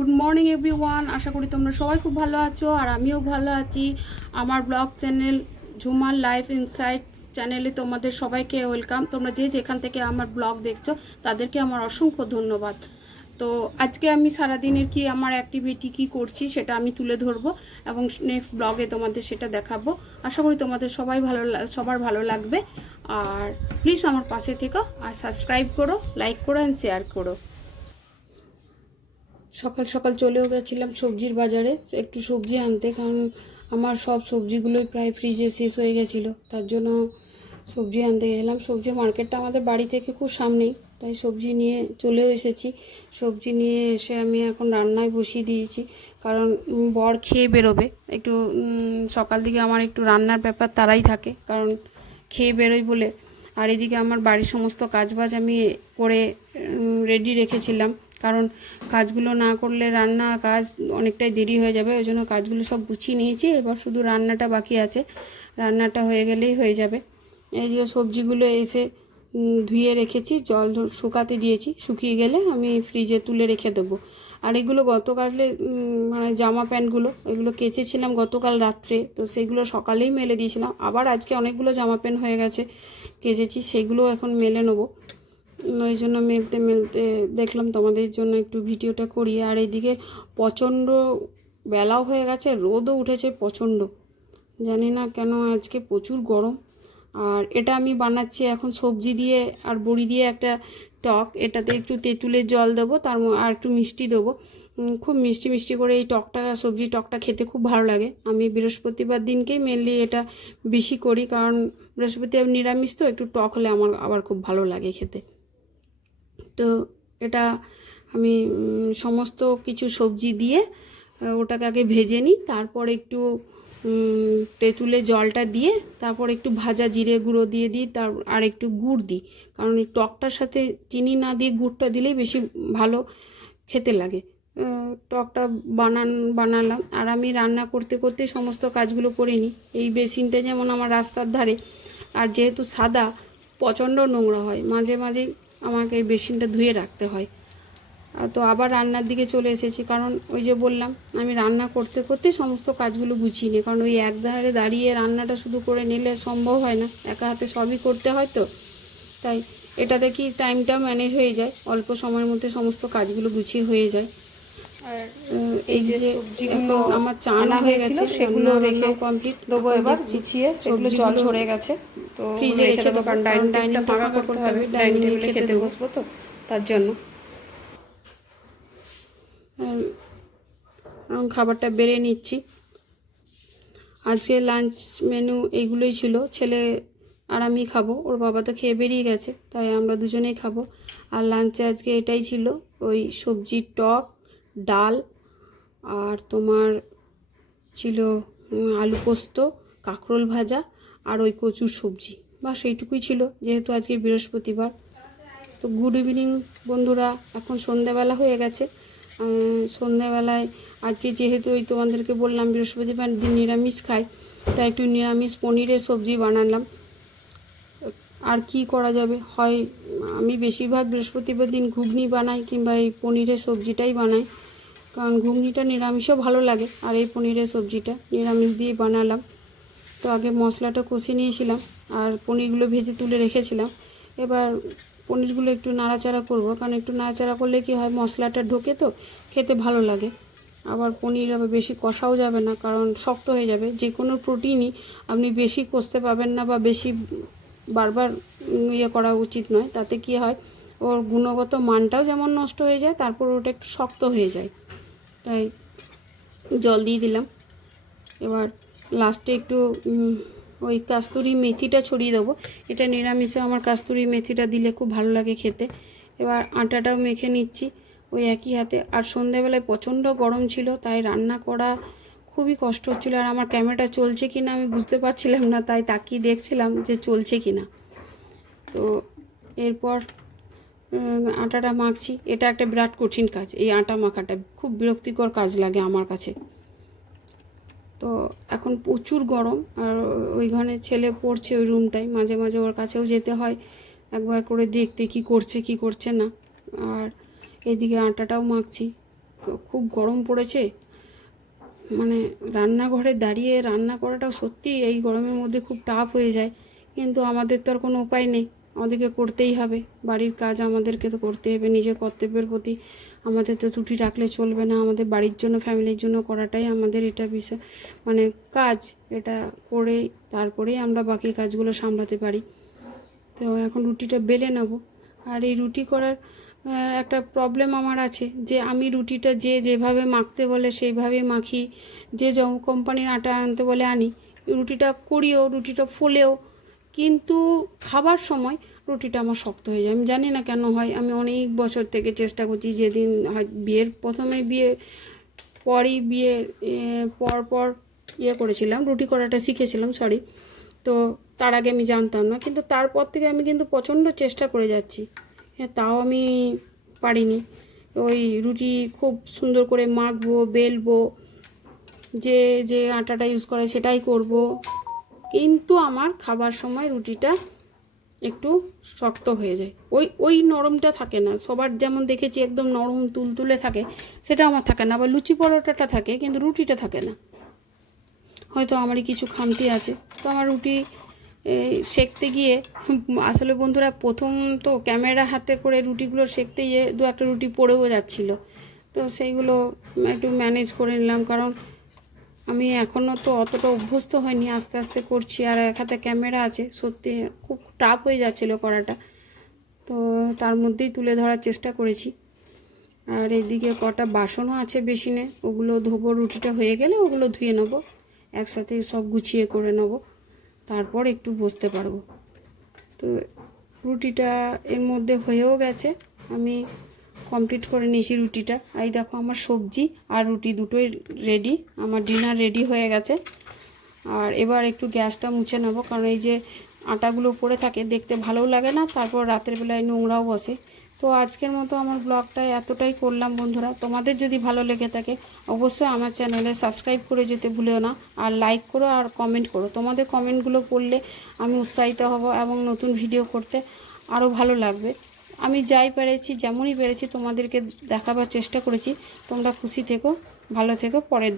Good morning everyone. আশা করি তোমরা সবাই খুব ভালো আছো আর আমিও ভালো আছি। আমার ব্লগ চ্যানেল ঝুমার লাইফ ইনসাইট চ্যানেলে তোমাদের সবাইকে ওয়েলকাম। তোমরা যে যেখান থেকে আমার ব্লগ দেখছো তাদেরকে আমার অসংখ্য ধন্যবাদ। তো আজকে আমি সারাদিনের কি আমার অ্যাক্টিভিটি কি করছি সেটা আমি তুলে ধরবো এবং নেক্সট ব্লগে তোমাদের সেটা দেখাবো। আশা করি তোমাদের সবার ভালো লাগবে। আর প্লিজ আমার পাশে থেকো আর সাবস্ক্রাইব করো, লাইক করো অ্যান্ড শেয়ার করো। সকাল সকাল চলেও গেছিলাম সবজির বাজারে একটু সবজি আনতে, কারণ আমার সব সবজিগুলোই প্রায় ফ্রিজে শেষ হয়ে গেছিলো। তার জন্য সবজি আনতে গেলাম। সবজি মার্কেটটা আমাদের বাড়ি থেকে খুব সামনেই, তাই সবজি নিয়ে চলেও এসেছি। সবজি নিয়ে এসে আমি এখন রান্নায় বসিয়ে দিয়েছি, কারণ বর খেয়ে বেরোবে। একটু সকাল দিকে আমার একটু রান্নার ব্যাপার তারাই থাকে, কারণ খেয়ে বেরোই বলে। আর এদিকে আমার বাড়ির সমস্ত কাজবাজ আমি করে রেডি রেখেছিলাম, কারণ কাজগুলো না করলে রান্না কাজ অনেকটাই দেরি হয়ে যাবে। ওই জন্য কাজগুলো সব গুছিয়ে নিয়েছি। এবার শুধু রান্নাটা বাকি আছে, রান্নাটা হয়ে গেলেই হয়ে যাবে। এই যে সবজিগুলো এসে ধুয়ে রেখেছি, জল শুকাতে দিয়েছি, শুকিয়ে গেলে আমি ফ্রিজে তুলে রেখে দেবো। আর এগুলো গতকালে মানে জামা প্যান্টগুলো এগুলো কেচেছিলাম গতকাল রাত্রে, তো সেগুলো সকালেই মেলে দিয়েছিলাম। আবার আজকে অনেকগুলো জামা প্যান্ট হয়ে গেছে কেচেছি, সেগুলো এখন মেলে নেবো। ওই জন্য মেলতে দেখলাম তোমাদের জন্য একটু ভিডিওটা করি। আর এইদিকে প্রচণ্ড বেলাও হয়ে গেছে, রোদও উঠেছে প্রচণ্ড। জানি না কেন আজকে প্রচুর গরম। আর এটা আমি বানাচ্ছি এখন সবজি দিয়ে আর বড়ি দিয়ে একটা টক। এটাতে একটু তেঁতুলের জল দেবো, আর একটু মিষ্টি দেবো। খুব মিষ্টি মিষ্টি করে এই টকটা, সবজি টকটা খেতে খুব ভালো লাগে। আমি বৃহস্পতিবার দিনকেই মেনলি এটা বেশি করি, কারণ বৃহস্পতিবার নিরামিষ তো, একটু টক হলে আমার আবার খুব ভালো লাগে খেতে। তো এটা আমি সমস্ত কিছু সবজি দিয়ে ওটাকে আগে ভেজে নিই, তারপর একটু তেঁতুলের জলটা দিয়ে তারপর একটু ভাজা জিরে গুঁড়ো দিয়ে দিই, আর একটু গুড় দিই, কারণ এই টকটার সাথে চিনি না দিয়ে গুড়টা দিলেই বেশি ভালো খেতে লাগে। টকটা বানালাম। আর আমি রান্না করতে করতে সমস্ত কাজগুলো করে নিই। এই বেসিনটা যেমন আমার রাস্তার ধারে, আর যেহেতু সাদা প্রচণ্ড নোংরা হয়, মাঝে মাঝেই আমাকে এই বেসিনটা ধুয়ে রাখতে হয়। তো আবার রান্নার দিকে চলে এসেছি, কারণ ওই যে বললাম আমি রান্না করতে করতে সমস্ত কাজগুলো গুছিয়ে নিই, কারণ ওই একধারে দাঁড়িয়ে রান্নাটা শুধু করে নিলে সম্ভব হয় না, একা হাতে সবই করতে হয়। তো তাই এটাতে কি টাইমটা ম্যানেজ হয়ে যায়, অল্প সময়ের মধ্যে সমস্ত কাজগুলো গুছিয়ে হয়ে যায়। আর এই যে সবজিগুলো আমার চানা হয়ে গেছে, সেগুলো রেখে কমপ্লিট দেবো। এবার গুছিয়ে সেগুলো জল ঝরে গেছে, তো ফ্রিজে রেখে দেবো, কারণ ডাইনিংটা ফাঁকা করতে হবে, ডাইনিং টেবিলে খেতে বসবো তো, তার জন্য খাবারটা বেড়ে নিচ্ছি। আজকে লাঞ্চ মেনু এইগুলোই ছিল। ছেলে আর আমি খাবো, ওর বাবা তো খেয়ে বেরিয়ে গেছে, তাই আমরা দুজনেই খাবো। আর লাঞ্চে আজকে এটাই ছিল, ওই সবজির টক, ডাল, আর তোমার ছিল আলু পোস্ত, কাঁকরোল ভাজা, আর ওই কচুর সবজি। বা সেইটুকুই ছিল, যেহেতু আজকে বৃহস্পতিবার। তো গুড ইভিনিং বন্ধুরা, এখন সন্ধ্যাবেলা হয়ে গেছে। সন্ধ্যাবেলায় আজকে যেহেতু ওই তোমাদেরকে বললাম বৃহস্পতিবার দিন নিরামিষ খাই, তাই একটু নিরামিষ পনিরের সবজি বানালাম। আর কি করা যাবে, হয় আমি বেশিরভাগ বৃহস্পতিবার দিন ঘুগনি বানাই, কিংবা এই পনিরের সবজিটাই বানাই, কারণ ঘুগনিটা নিরামিষও ভালো লাগে, আর এই পনিরের সবজিটা নিরামিষ দিয়ে বানালাম। তো আগে মশলাটা কষে নিয়েছিলাম আর পনিরগুলো ভেজে তুলে রেখেছিলাম। এবার পনিরগুলো একটু নাড়াচাড়া করব, কারণ একটু নাড়াচাড়া করলে কি হয়, মশলাটা ঢোকে তো খেতে ভালো লাগে। আবার পনির আবার বেশি কষাও যাবে না, কারণ শক্ত হয়ে যাবে। যে কোনো প্রোটিনই আপনি বেশি কষতে পাবেন না, বা বেশি বারবার ইয়ে করা উচিত নয়। তাতে কি হয়, ওর গুণগত মানটাও যেমন নষ্ট হয়ে যায়, তারপর ওটা একটু শক্ত হয়ে যায়। তাই জল দিয়ে দিলাম। এবার লাস্টে একটু ওই কাস্তুরি মেথিটা ছড়িয়ে দেবো। এটা নিরামিষে আমার কাস্তুরি মেথিটা দিলে খুব ভালো লাগে খেতে। এবার আটাটাও মেখে নিচ্ছি ওই একই হাতে। আর সন্ধ্যাবেলায় প্রচণ্ড গরম ছিল, তাই রান্না করা খুবই কষ্ট হচ্ছিলো। আর আমার ক্যামেরাটা চলছে কি না আমি বুঝতে পারছিলাম না, তাই তাকিয়ে দেখছিলাম যে চলছে কি না। তো এরপর আটাটা মাখছি। এটা একটা বিরাট কঠিন কাজ, এই আটা মাখাটা খুব বিরক্তিকর কাজ লাগে আমার কাছে। তো এখন প্রচুর গরম, আর ওইখানে ছেলে পড়ছে ওই রুমটায়, মাঝে মাঝে ওর কাছেও যেতে হয় একবার করে দেখতে কি করছে কি করছে না। আর এদিকে আটাটাও মাখছি, খুব গরম পড়েছে, মানে রান্নাঘরে দাঁড়িয়ে রান্না করাটা সত্যি এই গরমের মধ্যে খুব টাফ হয়ে যায়, কিন্তু আমাদের তো আর কোনো উপায় নেই, আমাদেরকে করতেই হবে, বাড়ির কাজ আমাদেরকে তো করতেই হবে, নিজের কর্তব্যের প্রতি আমাদের তো ত্রুটি রাখলে চলবে না, আমাদের বাড়ির জন্য ফ্যামিলির জন্য করাটাই আমাদের এটা বিষয়, মানে কাজ, এটা করে তারপরেই আমরা বাকি কাজগুলো সামলাতে পারি। তো এখন রুটিটা বেলে নেব। আর এই রুটি করার একটা প্রবলেম আমার আছে, যে আমি রুটিটা যেভাবে মাখতে বলে সেইভাবে মাখি, যে কোম্পানির আটা আনতে বলে আনি, রুটিটা করিও, রুটিটা ফোলেও, কিন্তু খাবার সময় রুটিটা আমার শক্ত হয়ে যায়। আমি জানি না কেন হয়, আমি অনেক বছর থেকে চেষ্টা করছি, যেদিন হয় বিয়ের প্রথমে পরই বিয়ের পর করেছিলাম, রুটি করাটা শিখেছিলাম, সরি। তো তার আগে আমি জানতাম না, কিন্তু তারপর থেকে আমি কিন্তু প্রচণ্ড চেষ্টা করে যাচ্ছি, তাও আমি পারিনি। ওই রুটি খুব সুন্দর করে মাখবো, বেলবো, যে আটাটা ইউজ করে সেটাই করব, কিন্তু আমার খাবার সময় রুটিটা একটু শক্ত হয়ে যায়, ওই নরমটা থাকে না, সবার যেমন দেখেছি একদম নরম তুলতুলে থাকে, সেটা আমার থাকে না। আবার লুচি পরোটাটা থাকে, কিন্তু রুটিটা থাকে না, হয়তো আমারই কিছু খামতি আছে। তো আমার রুটি সেঁকতে গিয়ে, আসলে বন্ধুরা প্রথম তো ক্যামেরা হাতে করে রুটিগুলো সেঁকতে গিয়ে দু একটা রুটি পড়েও যাচ্ছিলো, তো সেইগুলো একটু ম্যানেজ করে নিলাম, কারণ আমি এখনও তো অতটা অভ্যস্ত হয়নি, আস্তে আস্তে করছি, আর এক হাতে ক্যামেরা আছে, সত্যি খুব টাফ হয়ে যাচ্ছিলো করাটা, তো তার মধ্যেই তুলে ধরার চেষ্টা করেছি। আর এইদিকে কটা বাসনও আছে বেসিনে, ওগুলো ধোবো, রুটিটা হয়ে গেলে ওগুলো ধুয়ে নেবো, একসাথে সব গুছিয়ে করে নেবো, তারপর একটু বসতে পারবো। তো রুটিটা এর মধ্যে হয়েও গেছে, আমি কমপ্লিট করে নিয়েছি রুটিটা। এই দেখো আমার সবজি আর রুটি দুটোই রেডি, আমার ডিনার রেডি হয়ে গেছে। আর এবার একটু গ্যাসটা মুছে নেব, কারণ এই যে আটাগুলো পড়ে থাকে দেখতে ভালোও লাগে না, তারপর রাতের বেলায় নোংরাও বসে। তো আজকের মতো আমার ব্লগটা এতটাই করলাম বন্ধুরা, তোমাদের যদি ভালো লেগে থাকে অবশ্যই আমার চ্যানেলে সাবস্ক্রাইব করে যেতে ভুলেও না, আর লাইক করো আর কমেন্ট করো, তোমাদের কমেন্টগুলো পড়লে আমি উৎসাহিত হব এবং নতুন ভিডিও করতে আরও ভালো লাগবে। আমি যাই পেরেছি, যেমনই পেরেছি তোমাদেরকে দেখাবার চেষ্টা করেছি। তোমরা খুশি থেকো, ভালো থেকো, পরের